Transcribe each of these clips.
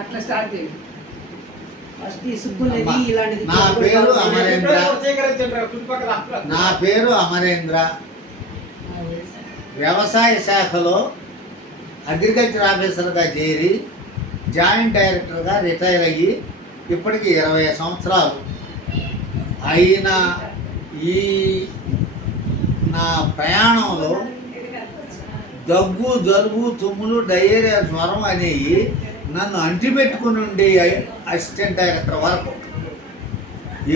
అట్లా స్టార్ట్ చేయండి. నా పేరు అమరేంద్ర. వ్యవసాయ శాఖలో అగ్రికల్చర్ ఆఫీసర్గా చేరి జాయింట్ డైరెక్టర్గా రిటైర్ అయ్యి ఇప్పటికి 20 సంవత్సరాలు అయిన ఈ నా ప్రయాణంలో దగ్గు, జలుబు, తుమ్ములు, డయేరియా, జ్వరం అనేవి నన్ను అంటిపెట్టుకుని ఉండి అసిస్టెంట్ డైరెక్టర్ వరకు.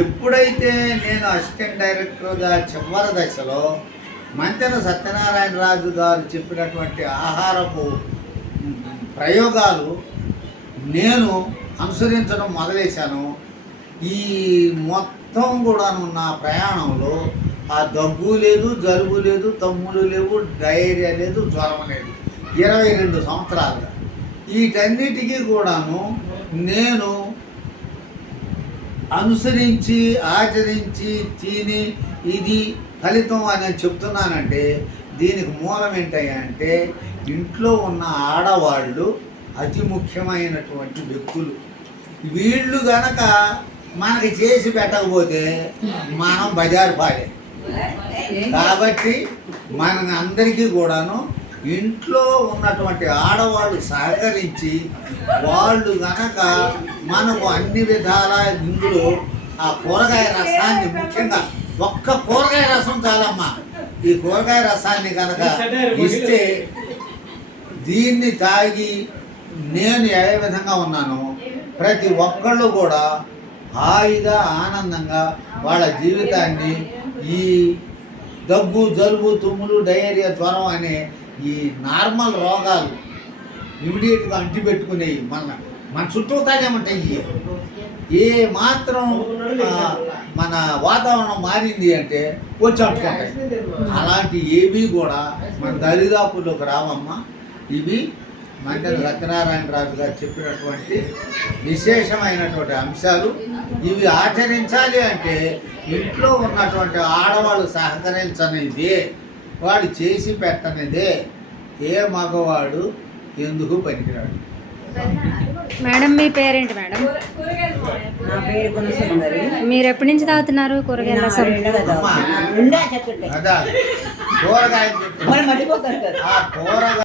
ఎప్పుడైతే నేను అసిస్టెంట్ డైరెక్టర్గా చివరి దశలో మంతెన సత్యనారాయణరాజు గారు చెప్పినటువంటి ఆహారపు ప్రయోగాలు నేను అనుసరించడం మొదలేశాను. ఈ మొత్తం కూడాను నా ప్రయాణంలో ఆ దగ్గు లేదు, జలుబు లేదు, తమ్ములు లేవు, డయేరియా లేదు, జ్వరం లేదు. 22 సంవత్సరాలుగా వీటన్నిటికీ కూడాను నేను అనుసరించి ఆచరించి తిని ఇది ఫలితం అని చెప్తున్నానంటే దీనికి మూలం ఏంటంటే ఇంట్లో ఉన్న ఆడవాళ్ళు అతి ముఖ్యమైనటువంటి వ్యక్తులు. వీళ్ళు గనక మనకి చేసి పెట్టకపోతే మనం బజారు పాలే. కాబట్టి మన అందరికీ కూడాను ఇంట్లో ఉన్నటువంటి ఆడవాళ్ళు సహకరించి వాళ్ళు గనక మనకు అన్ని విధాల ఇందులో ఆ కూరగాయ రసాన్ని, ముఖ్యంగా ఒక్క కూరగాయ రసం చాలమ్మా, ఈ కూరగాయ రసాన్ని కనుక ఇస్తే దీన్ని తాగి నేను ఏ విధంగా ఉన్నానో ప్రతి ఒక్కళ్ళు కూడా హాయిగా ఆనందంగా వాళ్ళ జీవితాన్ని ఈ దగ్గు, జలుబు, తుమ్ములు, డయేరియా, జ్వరం అనే ఈ నార్మల్ రోగాలు ఇమీడియట్గా అంటిపెట్టుకునేవి మన చుట్టూతానే ఉంటాయి. ఏ మాత్రం మన వాతావరణం మారింది అంటే వచ్చి అంటుకుంటాయి. అలాంటి ఏవి కూడా మన దరిదాపుల్లోకి రావమ్మా. ఇవి మంతెన సత్యనారాయణరాజు గారు చెప్పినటువంటి విశేషమైనటువంటి అంశాలు. ఇవి ఆచరించాలి అంటే ఇంట్లో ఉన్నటువంటి ఆడవాళ్ళు సహకరించనిదే, వాడు చేసి పెట్టనిదే ఏ మగవాడు ఎందుకు పనికిరాడు. మేడం మీ పేరేంటి మేడం? నా పేరు గుణసుందరి. మీరు ఎప్పటి నుంచి తాగుతున్నారు కూరగాయల రసం? కూరగాయ